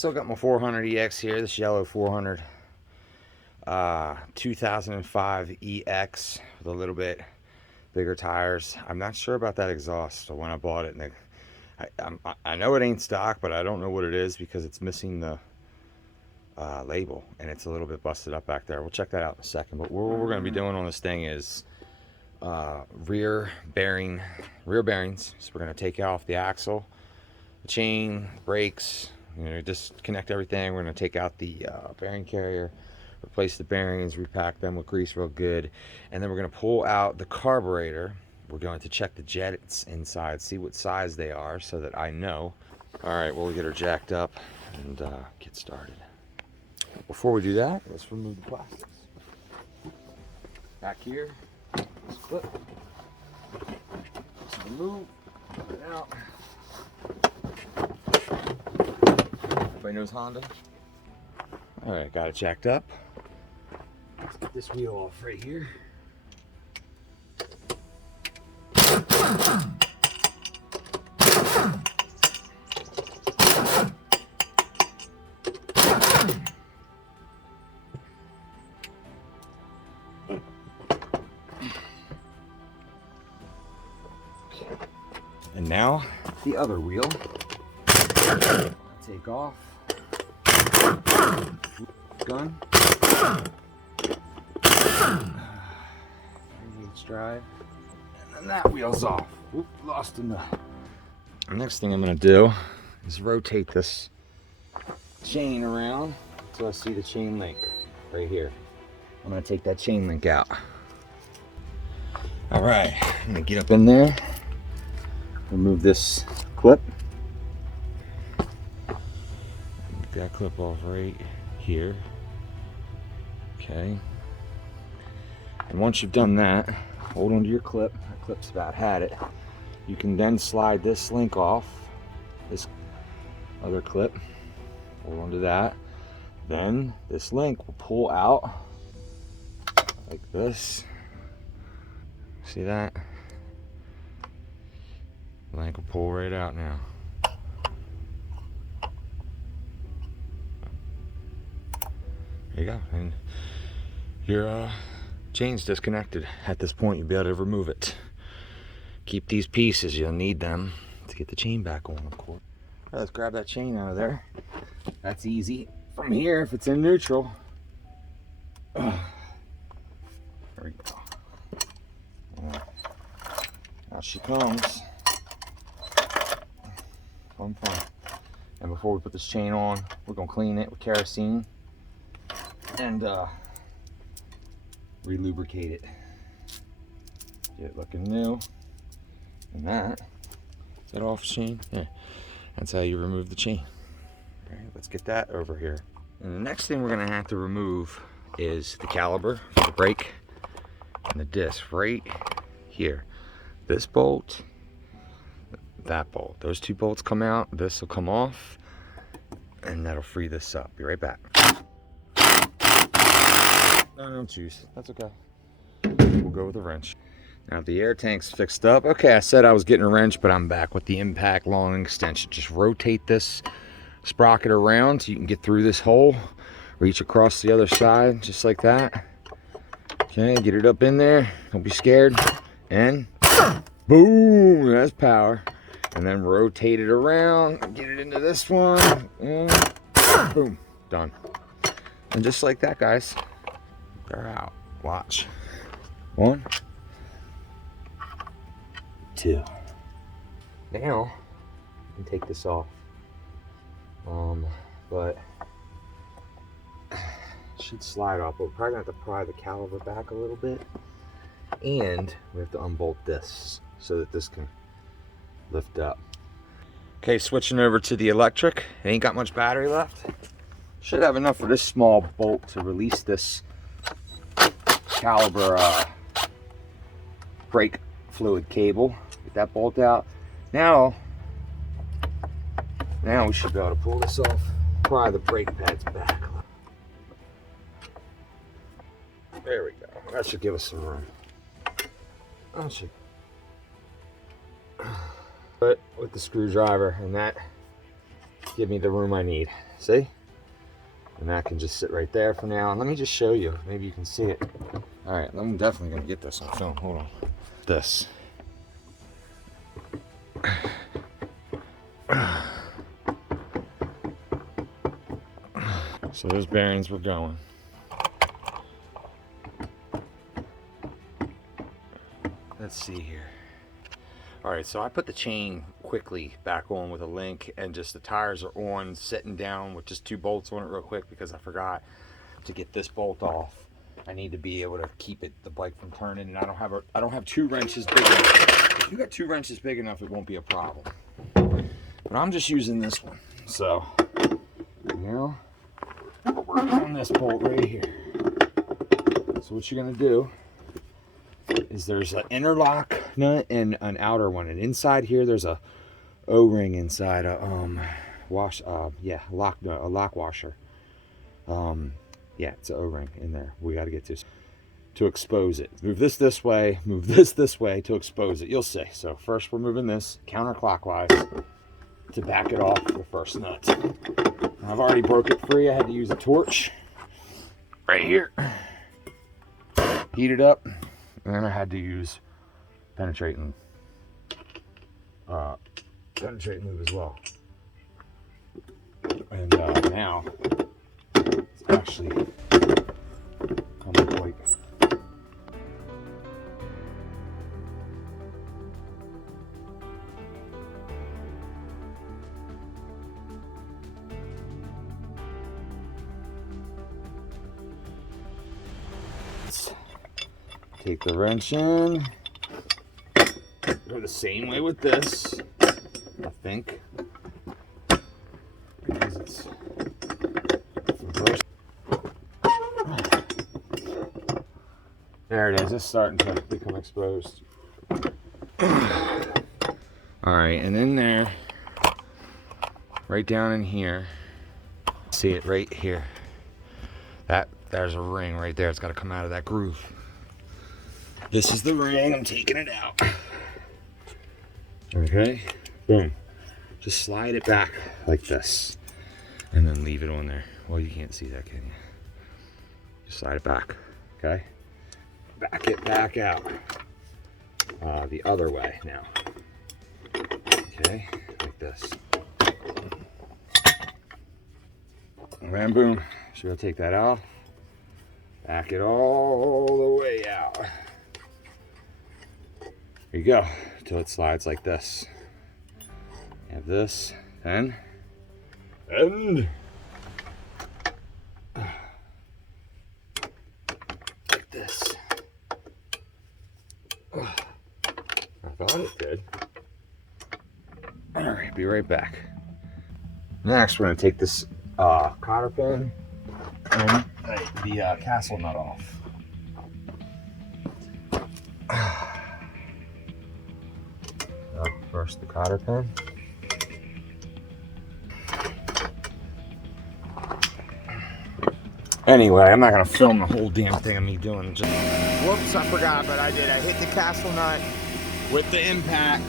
Still got my 400 EX here, this yellow 400. 2005 EX with a little bit bigger tires. I'm not sure about that exhaust. So when I bought it, and I know it ain't stock, but I don't know what it is because it's missing the label and it's a little bit busted up back there. We'll check that out in a second. But what we're going to be doing on this thing is rear bearings. So we're going to take off the axle, the chain, brakes, disconnect everything. We're going to take out the bearing carrier, replace the bearings, repack them with grease real good, and then we're going to pull out the carburetor. We're going to check the jets inside, see what size they are so that I know. All right, we'll get her jacked up and get started. Before we do that, let's remove the plastics. Back here, this clip. Let's remove, put it out. Everybody knows Honda. All right, got it jacked up. Let's get this wheel off right here. And now the other wheel. Take off. Gun. 3/8 drive. And then that wheel's off. Oop, lost in the. The next thing I'm going to do is rotate this chain around until I see the chain link right here. I'm going to take that chain link out. All right, I'm going to get up in there. Remove this clip. Get that clip off right here. Okay. And once you've done that, hold on to your clip. That clip's about had it. You can then slide this link off. This other clip. Hold on to that. Then this link will pull out like this. See that? The link will pull right out now. There you go. And your chain's disconnected. At this point, you'll be able to remove it. Keep these pieces. You'll need them to get the chain back on, of course. All right, let's grab that chain out of there. That's easy. From here, if it's in neutral. There we go. Out she comes. Fun. And before we put this chain on, we're gonna clean it with kerosene and re-lubricate it. Get it looking new. And that off chain. Yeah, that's how you remove the chain. All right, let's get that over here. And the next thing we're gonna have to remove is the caliper for the brake and the disc right here. This bolt, that bolt. Those two bolts come out, this will come off, and that'll free this up. Be right back. No, don't choose. That's okay. We'll go with a wrench. Now the air tank's fixed up. Okay, I said I was getting a wrench, but I'm back with the impact long extension. Just rotate this sprocket around so you can get through this hole. Reach across the other side, just like that. Okay, get it up in there. Don't be scared. And boom, that's power. And then rotate it around, get it into this one, and boom, done. And just like that, guys, they're out. Watch. 1, 2. Now, you can take this off. But it should slide off. But we're probably gonna have to pry the caliper back a little bit. And we have to unbolt this so that this can lift up. Okay, switching over to the electric. It ain't got much battery left. Should have enough for this small bolt to release this caliper brake fluid cable. Get that bolt out. Now we should be able to pull this off. Pry the brake pads back. There we go. That should give us some room. That should. But with the screwdriver, and that give me the room I need. See? And that can just sit right there for now. And let me just show you. Maybe you can see it. All right, I'm definitely gonna get this on film. Hold on. This. So those bearings were going. Let's see here. All right, so I put the chain quickly back on with a link, and just the tires are on, sitting down with just 2 bolts on it real quick because I forgot to get this bolt off. I need to be able to keep the bike from turning, and I don't have 2 wrenches big enough. If you got 2 wrenches big enough, it won't be a problem. But I'm just using this one. So now we're working on this bolt right here. So what you're gonna do is there's an interlock nut and an outer one, and inside here there's a O-ring inside a lock washer. Yeah, it's an O-ring in there. We got to get to expose it. Move this way, move this way to expose it. You'll see. So first we're moving this counterclockwise to back it off the first nut. I've already broke it free. I had to use a torch right here, heat it up, and then I had to use penetrating lube as well. And now it's actually coming quite. Take the wrench in. Go the same way with this, I think, because it's reversed. There it is. It's starting to become exposed. All right, and in there, right down in here, see it right here. There's a ring right there. It's got to come out of that groove. This is the ring. I'm taking it out. Okay, boom. Just slide it back like this, and then leave it on there. Well, you can't see that, can you? Just slide it back, okay? Back it back out. The other way now. Okay, like this. And then boom. So we'll take that out. Back it all the way out. There you go, until it slides like this. You have this, and like this. I thought it did. All right, be right back. Next, we're gonna take this cotter pin and the castle nut off. First the cotter pin. Anyway, I'm not gonna film the whole damn thing of me doing. Whoops, I forgot, but I did. I hit the castle nut with the impact,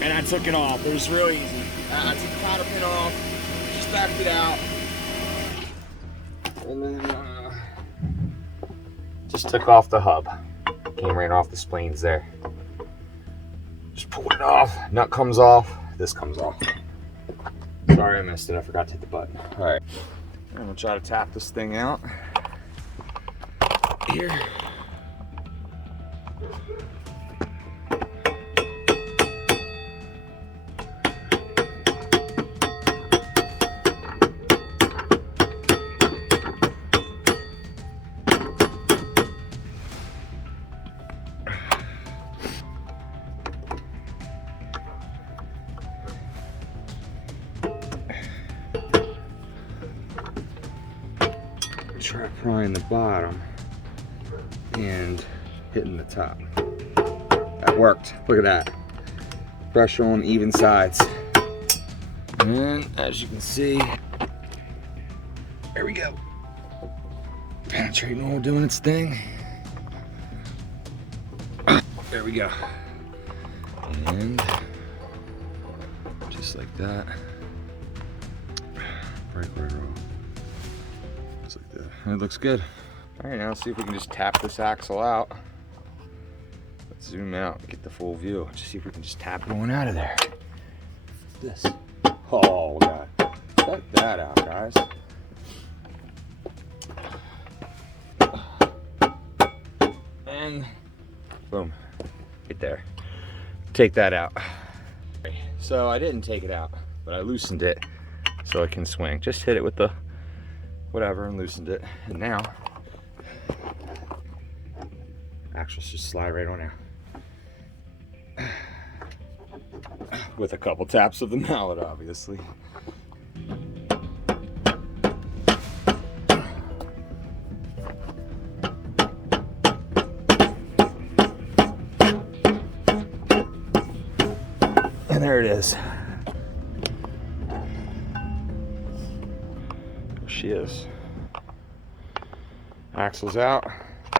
and I took it off. It was real easy. I took the cotter pin off, just backed it out, and then just took off the hub. Came right off the splines there. Just pulled it off. Nut comes off. This comes off. Sorry I missed it. I forgot to hit the button. All right. I'm gonna try to tap this thing out. Here. Try prying the bottom and hitting the top. That worked. Look at that. Pressure on even sides. And as you can see, there we go. Penetrating hole doing its thing. There we go. And just like that. breakaway roll. Just like that. And it looks good. All right, now let's see if we can just tap this axle out. Let's zoom out and get the full view. Just see if we can just tap one out of there. This. Oh God. Check that out, guys. And boom. Right there. Take that out. So I didn't take it out, but I loosened it so I can swing. Just hit it with the whatever and loosened it. And now, axles just slide right on out. With a couple taps of the mallet, obviously. And there it is. There she is. Axles out.